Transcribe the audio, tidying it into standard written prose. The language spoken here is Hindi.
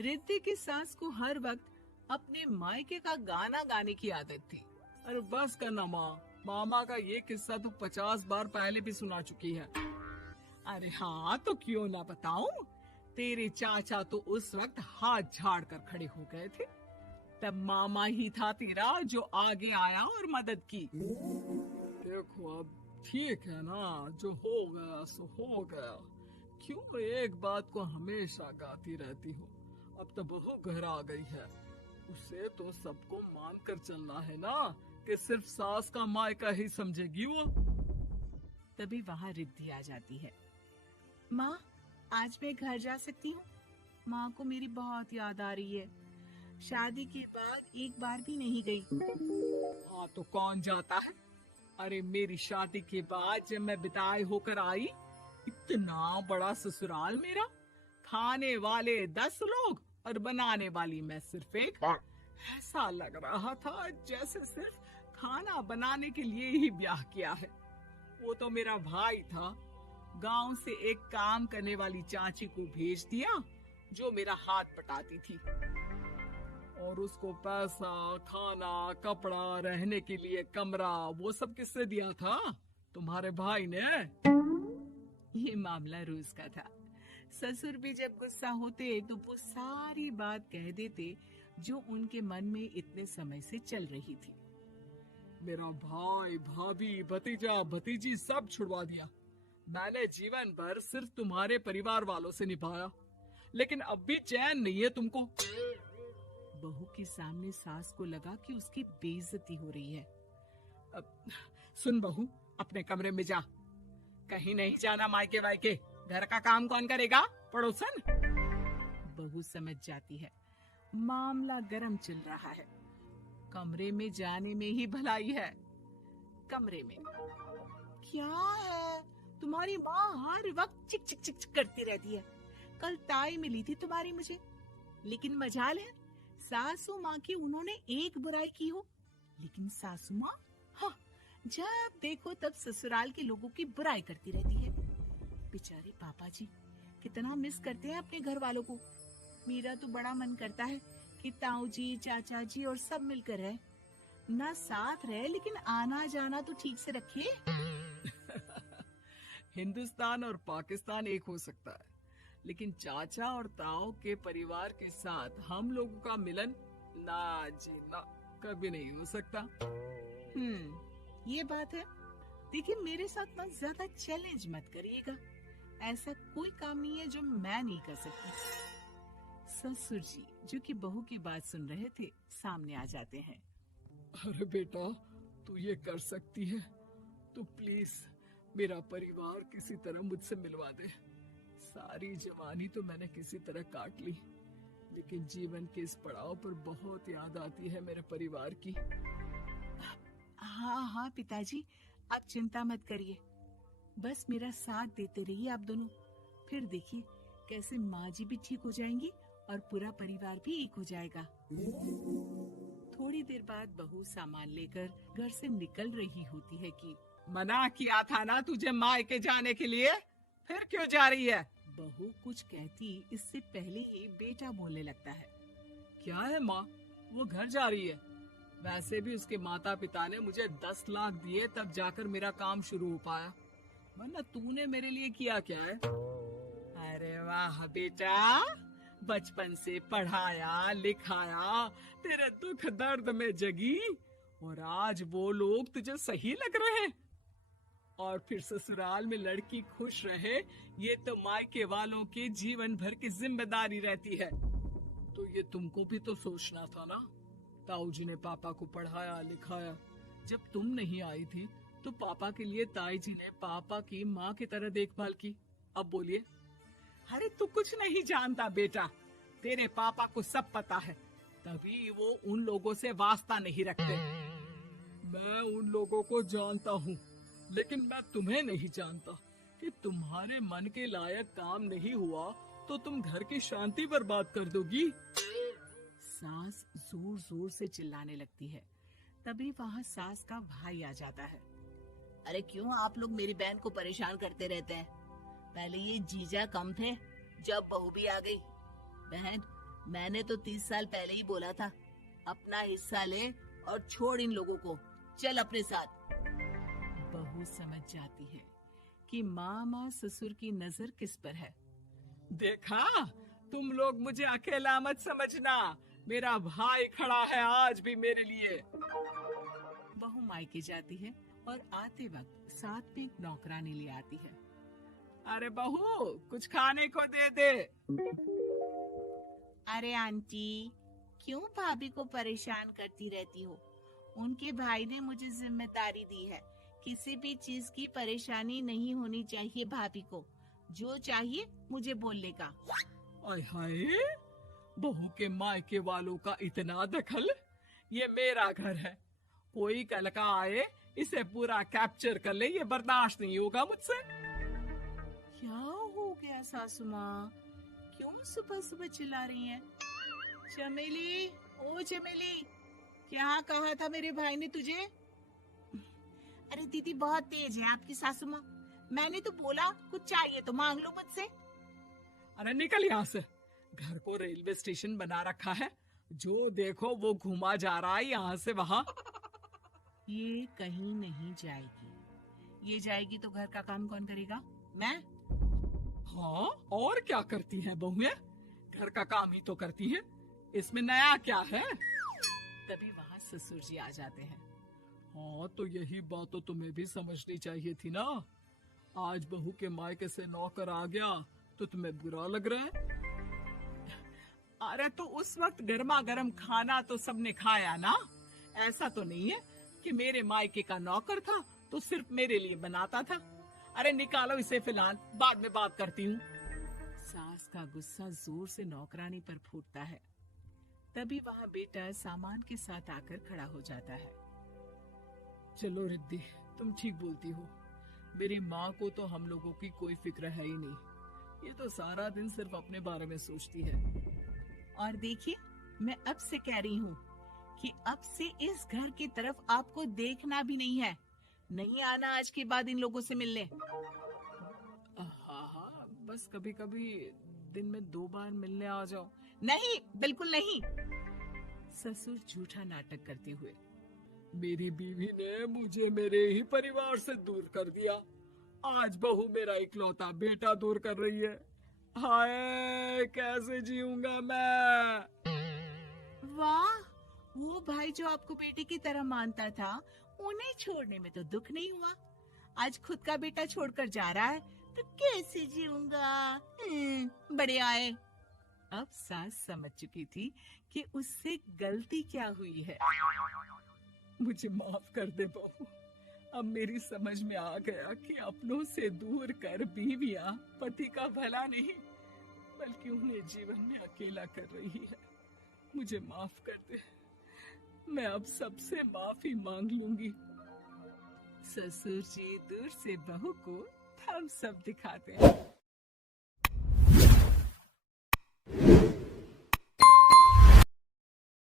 रिद्धि की सास को हर वक्त अपने मायके का गाना गाने की आदत थी। अरे बस करना माँ, मामा का ये किस्सा तू 50 बार पहले भी सुना चुकी है। अरे हाँ, तो क्यों ना बताऊं। तेरे चाचा तो उस वक्त हाथ झाड़ कर खड़े हो गए थे। तब मामा ही था तेरा जो आगे आया और मदद की। देखो अब ठीक है ना, जो हो गया सो हो गया। क्यों एक बात को हमेशा गाती रहती हो? अब तो बहू घर आ गई है, उसे तो सबको मान कर चलना है ना, कि सिर्फ सास का मायका ही समझेगी वो। तभी वहाँ रिद्धि आ जाती है। माँ, आज मैं घर जा सकती हूँ? माँ को मेरी बहुत याद आ रही है। शादी के बाद एक बार भी नहीं गई। हाँ तो कौन जाता है? अरे मेरी शादी के बाद जब मैं विदाई होकर आई, इतना बड़ा ससुराल मेरा, खाने वाले 10 लोग और बनाने वाली मैं सिर्फ एक। ऐसा लग रहा था जैसे सिर्फ खाना बनाने के लिए ही ब्याह किया है। वो तो मेरा भाई था, गांव से एक काम करने वाली चाची को भेज दिया जो मेरा हाथ पटाती थी, और उसको पैसा, खाना, कपड़ा, रहने के लिए कमरा, वो सब किससे दिया था? तुम्हारे भाई ने। ये मामला रोज का था। ससुर भी जब गुस्सा होते तो वो सारी बात कह देते जो उनके मन में इतने समय से चल रही थी। मेरा भाई, भाभी, भतीजा, भतीजी सब छुड़वा दिया। मैंने जीवन भर सिर्फ तुम्हारे परिवार वालों से निभाया, लेकिन अब भी चैन नहीं है तुमको। बहू के सामने सास को लगा कि उसकी बेइज्जती हो रही है। अब सुन बहू, अपने कमरे में जा, कहीं नहीं जाना मायके वायके। घर का काम कौन करेगा? पड़ोसन। बहू समझ जाती है मामला गर्म चल रहा है। कमरे में जाने में ही भलाई है। कमरे में क्या है? तुम्हारी माँ हर वक्त चिक चिक चिक चिक करती रहती है। कल ताई मिली थी तुम्हारी मुझे, लेकिन मजाल है सासू माँ की उन्होंने एक बुराई की हो, लेकिन सासू माँ हाँ, जब देखो तब ससुराल के लोगों की बुराई करती रहती है। बेचारे पापा जी कितना मिस करते हैं अपने घर वालों को। मेरा तो बड़ा मन करता है कि ताऊ जी, चाचा जी और सब मिलकर रहे, ना साथ रहे लेकिन आना जाना तो ठीक से रखे। हिंदुस्तान और पाकिस्तान एक हो सकता है, लेकिन चाचा और ताऊ के परिवार के साथ हम लोगों का मिलन ना जी ना, कभी नहीं हो सकता। ये बात है। देखिए मेरे साथ ना ज्यादा चैलेंज मत करिएगा, ऐसा कोई काम नहीं है जो मैं नहीं कर सकती। ससुर जी जो कि बहू की बात सुन रहे थे सामने आ जाते हैं। अरे बेटा, तू ये कर सकती है तो प्लीज मेरा परिवार किसी तरह मुझसे मिलवा दे। सारी जवानी तो मैंने किसी तरह काट ली, लेकिन जीवन के इस पड़ाव पर बहुत याद आती है मेरे परिवार की। हाँ हाँ पिताजी, आप चिंता मत करिए, बस मेरा साथ देते रहिए आप दोनों। फिर देखिए कैसे माँ जी भी ठीक हो जाएंगी और पूरा परिवार भी एक हो जाएगा। थोड़ी देर बाद बहू सामान लेकर घर से निकल रही होती है कि मना किया था ना तुझे मायके जाने के लिए, फिर क्यों जा रही है? बहू कुछ कहती इससे पहले ही बेटा बोलने लगता है। क्या है माँ, वो घर जा रही है। वैसे भी उसके माता पिता ने मुझे 10 लाख दिए तब जाकर मेरा काम शुरू हो पाया, वरना तूने मेरे लिए किया क्या है? अरे वाह बेटा, बचपन से पढ़ाया लिखाया, तेरे दुख दर्द में जगी, और आज वो लोग तुझे सही लग रहे हैं? और फिर ससुराल में लड़की खुश रहे, ये तो मायके वालों के जीवन भर की जिम्मेदारी रहती है। तो ये तुमको भी तो सोचना था ना। ताऊ जी ने पापा को पढ़ाया लिखाया, जब तुम नहीं आई थी तो पापा के लिए ताई जी ने पापा की माँ की तरह देखभाल की। अब बोलिए। अरे तू कुछ नहीं जानता बेटा, तेरे पापा को सब पता है, तभी वो उन लोगों से वास्ता नहीं रखते। मैं उन लोगों को जानता हूँ, लेकिन मैं तुम्हें नहीं जानता कि तुम्हारे मन के लायक काम नहीं हुआ तो तुम घर की शांति बर्बाद कर दोगी। सास जोर जोर से चिल्लाने लगती है। तभी वहाँ सास का भाई आ जाता है। अरे क्यों आप लोग मेरी बहन को परेशान करते रहते हैं? पहले ये जीजा कम थे, जब बहू भी आ गई। बहन, मैंने तो 30 साल पहले ही बोला था, अपना हिस्सा ले और छोड़ इन लोगों को, चल अपने साथ। बहू समझ जाती है कि मामा ससुर की नजर किस पर है। देखा, तुम लोग मुझे अकेला मत समझना, मेरा भाई खड़ा है आज भी मेरे लिए। बहू मायके जाती है और आते वक्त साथ में एक नौकरानी ले आती है। अरे बहू, कुछ खाने को दे दे। अरे आंटी, क्यों भाभी को परेशान करती रहती हो? उनके भाई ने मुझे जिम्मेदारी दी है, किसी भी चीज की परेशानी नहीं होनी चाहिए भाभी को, जो चाहिए मुझे बोलने का। आय हाय, बहू के मायके वालों का इतना दखल। ये मेरा घर है, कोई कल का आए इसे पूरा कैप्चर कर ले, ये बर्दाश्त नहीं होगा मुझसे। क्या हो गया सासू माँ, क्यों सुबह सुबह चिल्ला रही हैं? चमेली, ओ चमेली, क्या कहा था मेरे भाई ने तुझे? अरे दीदी, बहुत तेज है आपकी सासू माँ, मैंने तो बोला कुछ चाहिए तो मांग लो मुझसे। अरे निकल यहाँ से, घर को रेलवे स्टेशन बना रखा है, जो देखो वो घुमा जा रहा है यहाँ से वहाँ। ये कहीं नहीं जाएगी, ये जाएगी तो घर का काम कौन करेगा? मैं। हाँ, और क्या करती है बहुएं, घर का काम ही तो करती है, इसमें नया क्या है? तभी वहाँ ससुर जी आ जाते हैं। हाँ, तो यही बात तो तुम्हें भी समझनी चाहिए थी ना। आज बहू के मायके से नौकर आ गया तो तुम्हें बुरा लग रहा है? अरे तो उस वक्त गर्मा गर्म खाना तो सबने खाया ना, ऐसा तो नहीं है कि मेरे मायके का नौकर था तो सिर्फ मेरे लिए बनाता था। अरे निकालो इसे, फिलहाल बाद में बात करती हूँ। सास का गुस्सा जोर से नौकरानी पर फूटता है। तभी वहाँ बेटा सामान के साथ आकर खड़ा हो जाता है। चलो रिद्धि, तुम ठीक बोलती हो, मेरी माँ को तो हम लोगों की कोई फिक्र है ही नहीं, ये तो सारा दिन सिर्फ अपने बारे में सोचती है। और देखिए, मैं अब से कह रही हूँ कि अब से इस घर की तरफ आपको देखना भी नहीं है, नहीं आना आज के बाद इन लोगों से मिलने। हाँ, बस कभी कभी दिन में 2 बार मिलने आ जाओ। नहीं, बिल्कुल नहीं। ससुर झूठा नाटक करते हुए। मेरी बीवी ने मुझे मेरे ही परिवार से दूर कर दिया, आज बहू मेरा इकलौता बेटा दूर कर रही है। हाय, कैसे जीऊंगा मैं? वाह, वो भाई जो आपको बेटे की तरह मानता था, उन्हें छोड़ने में तो दुख नहीं हुआ, आज खुद का बेटा छोड़कर जा रहा है, तो कैसे जीऊंगा? बड़े आए। अब सास समझ चुकी थी कि उससे गलती क्या हुई है। मुझे माफ कर दे बहू, अब मेरी समझ में आ गया कि अपनों से दूर कर बीवियां पति का भला नहीं बल्कि उन्हें जीवन में अकेला कर रही है। मुझे माफ कर दे, मैं अब सबसे माफी मांग लूंगी। ससुर जी दूर से बहू को थम्स अप दिखाते हैं।